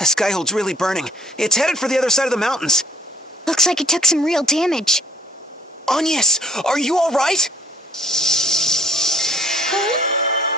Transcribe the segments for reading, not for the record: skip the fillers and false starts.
The skyhold's really burning. It's headed for the other side of the mountains. Looks like it took some real damage. Agnes, are you all right? Huh?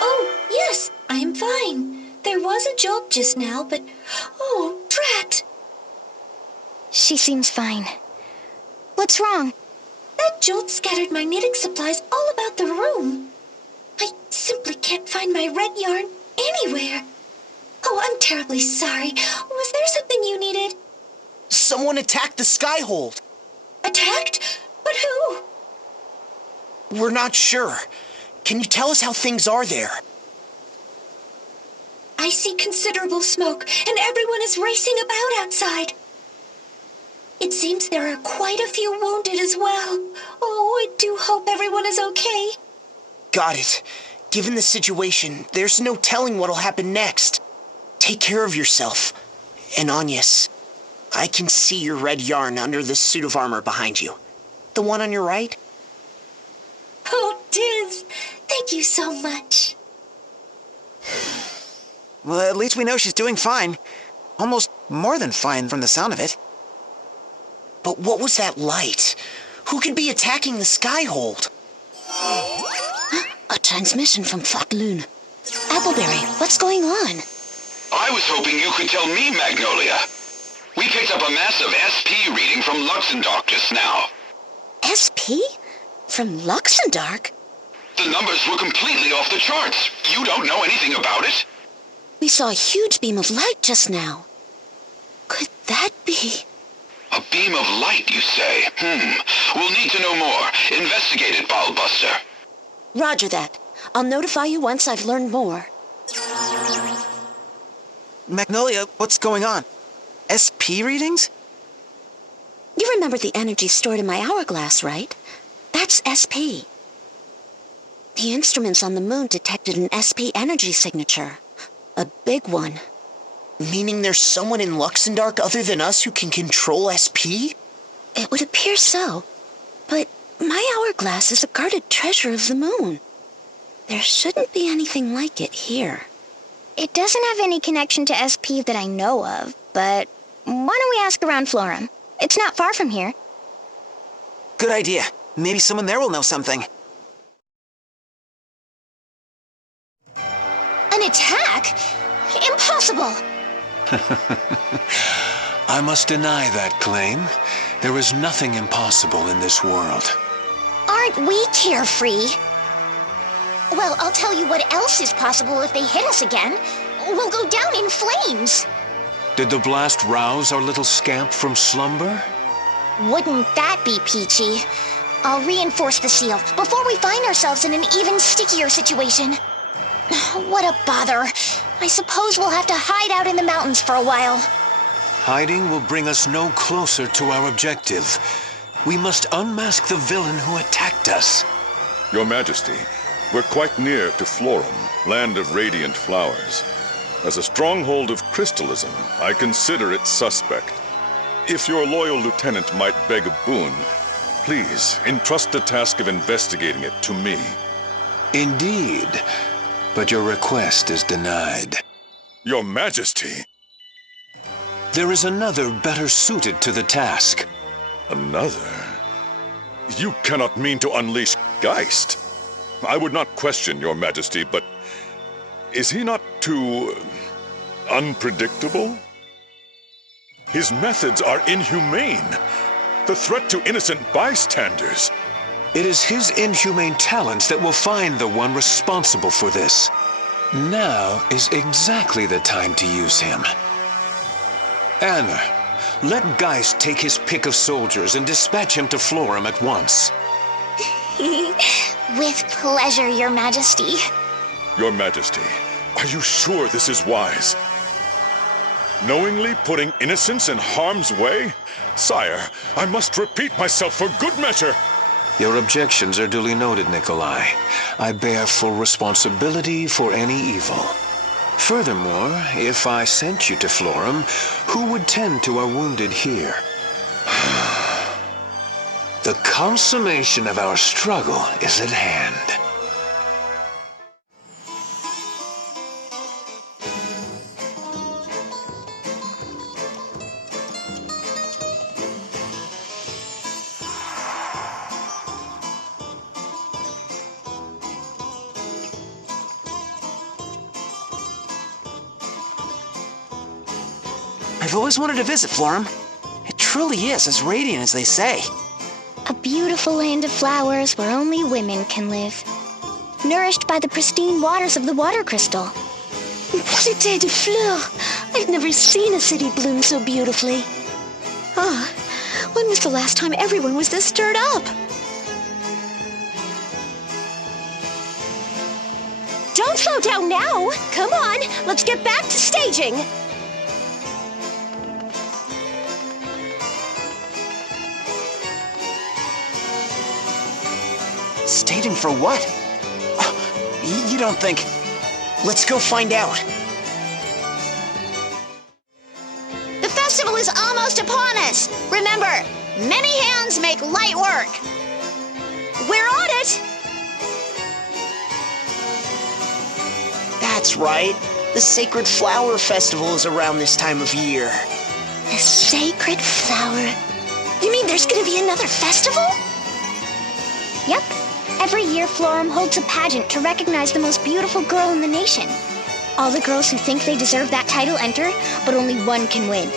Oh, yes, I am fine. There was a jolt just now, but... Oh, drat! She seems fine. What's wrong? That jolt scattered magnetic supplies all about the room. I simply can't find my red yarn anywhere. Oh, I'm terribly sorry. Was there something you needed? Someone attacked the skyhold. Attacked? But who? We're not sure. Can you tell us how things are there? I see considerable smoke, and everyone is racing about outside. It seems there are quite a few wounded as well. Oh, I do hope everyone is okay. Got it. Given the situation, there's no telling what'll happen next. Take care of yourself. And Agnes, I can see your red yarn under this suit of armor behind you. The one on your right? Oh, Tiz, thank you so much. Well, at least we know she's doing fine. Almost more than fine from the sound of it. But what was that light? Who could be attacking the skyhold? A transmission from Flan. Appleberry, what's going on? I was hoping you could tell me, Magnolia. We picked up a massive SP reading from Luxembourg just now. SP? From Luxembourg? The numbers were completely off the charts. You don't know anything about it? We saw a huge beam of light just now. Could that be... A beam of light, you say? We'll need to know more. Investigate it, Ballbuster. Roger that. I'll notify you once I've learned more. Magnolia, what's going on? SP readings? You remember the energy stored in my hourglass, right? That's SP. The instruments on the moon detected an SP energy signature. A big one. Meaning there's someone in Luxembourg other than us who can control SP? It would appear so. But my hourglass is a guarded treasure of the moon. There shouldn't be anything like it here. It doesn't have any connection to SP that I know of, but why don't we ask around Florum? It's not far from here. Good idea. Maybe someone there will know something. An attack? Impossible! I must deny that claim. There is nothing impossible in this world. Aren't we carefree? Well, I'll tell you what else is possible if they hit us again. We'll go down in flames. Did the blast rouse our little scamp from slumber? Wouldn't that be peachy? I'll reinforce the seal before we find ourselves in an even stickier situation. What a bother. I suppose we'll have to hide out in the mountains for a while. Hiding will bring us no closer to our objective. We must unmask the villain who attacked us. Your Majesty, we're quite near to Florum, land of radiant flowers. As a stronghold of crystalism, I consider it suspect. If your loyal lieutenant might beg a boon, please entrust the task of investigating it to me. Indeed, but your request is denied. Your Majesty! There is another better suited to the task. Another? You cannot mean to unleash Geist. I would not question your Majesty, but is he not too unpredictable? His methods are inhumane. The threat to innocent bystanders. It is his inhumane talents that will find the one responsible for this. Now is exactly the time to use him. Anna, let Geist take his pick of soldiers and dispatch him to Florum at once. With pleasure, Your Majesty. Your Majesty, are you sure this is wise? Knowingly putting innocents in harm's way? Sire, I must repeat myself for good measure. Your objections are duly noted, Nikolai. I bear full responsibility for any evil. Furthermore, if I sent you to Florum, who would tend to our wounded here? The consummation of our struggle is at hand. I've always wanted to visit Florum. It truly is as radiant as they say. A beautiful land of flowers where only women can live. Nourished by the pristine waters of the water crystal. Cité de fleurs. I've never seen a city bloom so beautifully. Ah, when was the last time everyone was this stirred up? Don't slow down now. Come on, let's get back to staging. Staging for what? You don't think... Let's go find out. The festival is almost upon us. Remember, many hands make light work. We're on it. That's right. The Sacred Flower Festival is around this time of year. The sacred flower. You mean there's gonna be another festival? Yep. Every year, Florum holds a pageant to recognize the most beautiful girl in the nation. All the girls who think they deserve that title enter, but only one can win.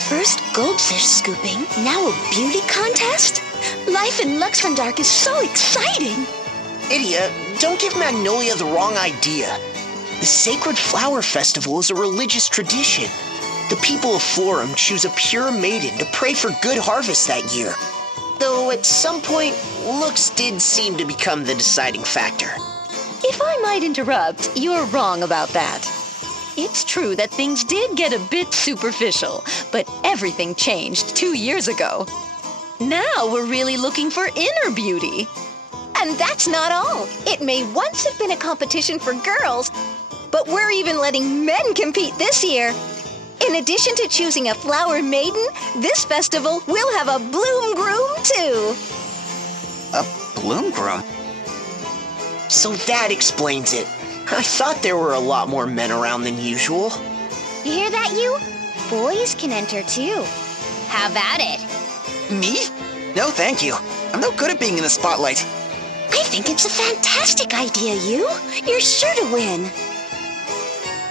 First goldfish scooping, now a beauty contest? Life in Luxembourg is so exciting! Edea, don't give Magnolia the wrong idea. The Sacred Flower Festival is a religious tradition. The people of Florum choose a pure maiden to pray for good harvest that year. Though at some point, looks did seem to become the deciding factor. If I might interrupt, you're wrong about that. It's true that things did get a bit superficial, but everything changed 2 years ago. Now we're really looking for inner beauty. And that's not all. It may once have been a competition for girls, but we're even letting men compete this year. In addition to choosing a flower maiden, this festival will have a bloom groom too. A bloom groom? So that explains it. I thought there were a lot more men around than usual. You hear that, you? Boys can enter too. How about it? Me? No, thank you. I'm no good at being in the spotlight. I think it's a fantastic idea, you. You're sure to win.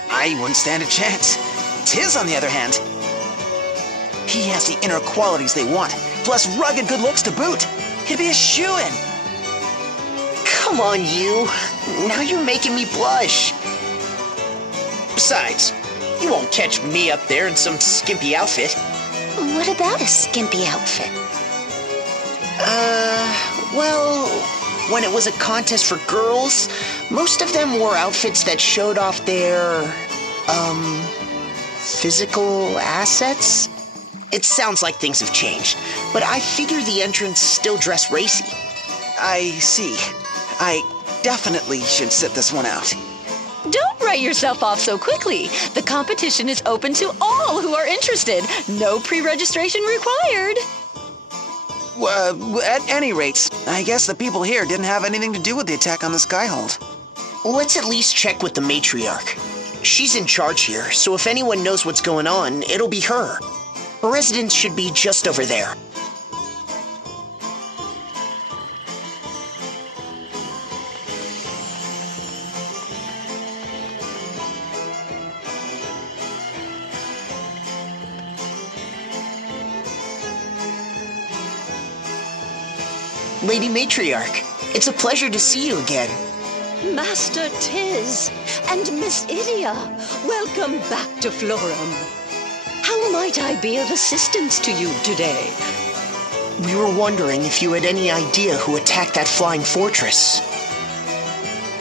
I wouldn't stand a chance. Tiz, on the other hand, he has the inner qualities they want, plus rugged good looks to boot. He'd be a shoo-in. Come on, you. Now you're making me blush. Besides, you won't catch me up there in some skimpy outfit. What about a skimpy outfit? Well, when it was a contest for girls, most of them wore outfits that showed off their, physical assets? It sounds like things have changed, but I figure the entrants still dress racy. I see. I definitely should sit this one out. Don't write yourself off so quickly. The competition is open to all who are interested. No pre-registration required. At any rate, I guess the people here didn't have anything to do with the attack on the Skyhold. Let's at least check with the Matriarch. She's in charge here, so if anyone knows what's going on, it'll be her. Her residence should be just over there. Lady Matriarch, it's a pleasure to see you again. Master Tiz and Miss Edea, welcome back to Florum. How might I be of assistance to you today? We were wondering if you had any idea who attacked that flying fortress.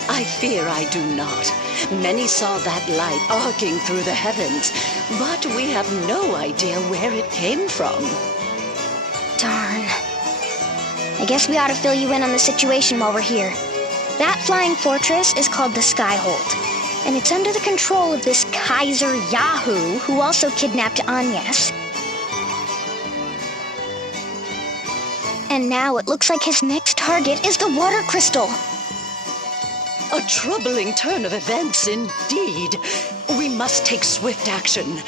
I fear I do not. Many saw that light arcing through the heavens, but we have no idea where it came from. Darn. I guess we ought to fill you in on the situation while we're here. That flying fortress is called the Skyhold, and it's under the control of this Kaiser Yahoo, who also kidnapped Agnes. And now it looks like his next target is the water crystal. A troubling turn of events indeed. We must take swift action.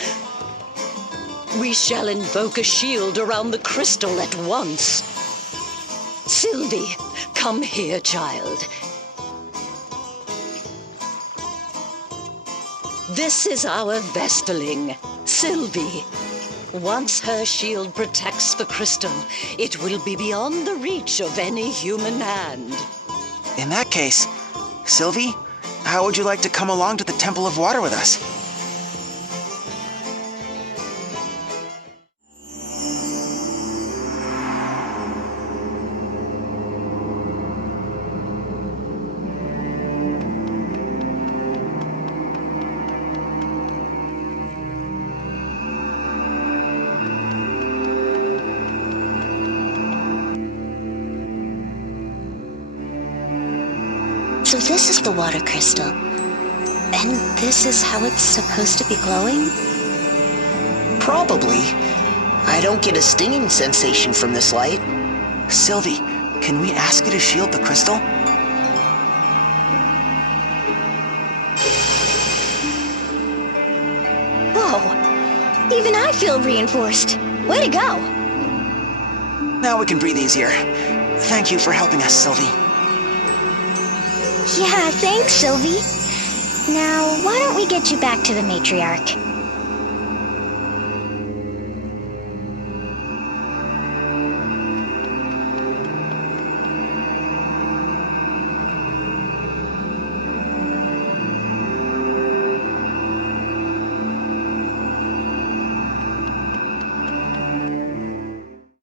We shall invoke a shield around the crystal at once. Sylvie, come here, child. This is our Vestaling, Sylvie. Once her shield protects the crystal, it will be beyond the reach of any human hand. In that case, Sylvie, how would you like to come along to the Temple of Water with us? So this is the water crystal. And this is how it's supposed to be glowing? Probably. I don't get a stinging sensation from this light. Sylvie, can we ask you to shield the crystal? Whoa! Even I feel reinforced. Way to go! Now we can breathe easier. Thank you for helping us, Sylvie. Yeah, thanks, Sylvie. Now, why don't we get you back to the Matriarch?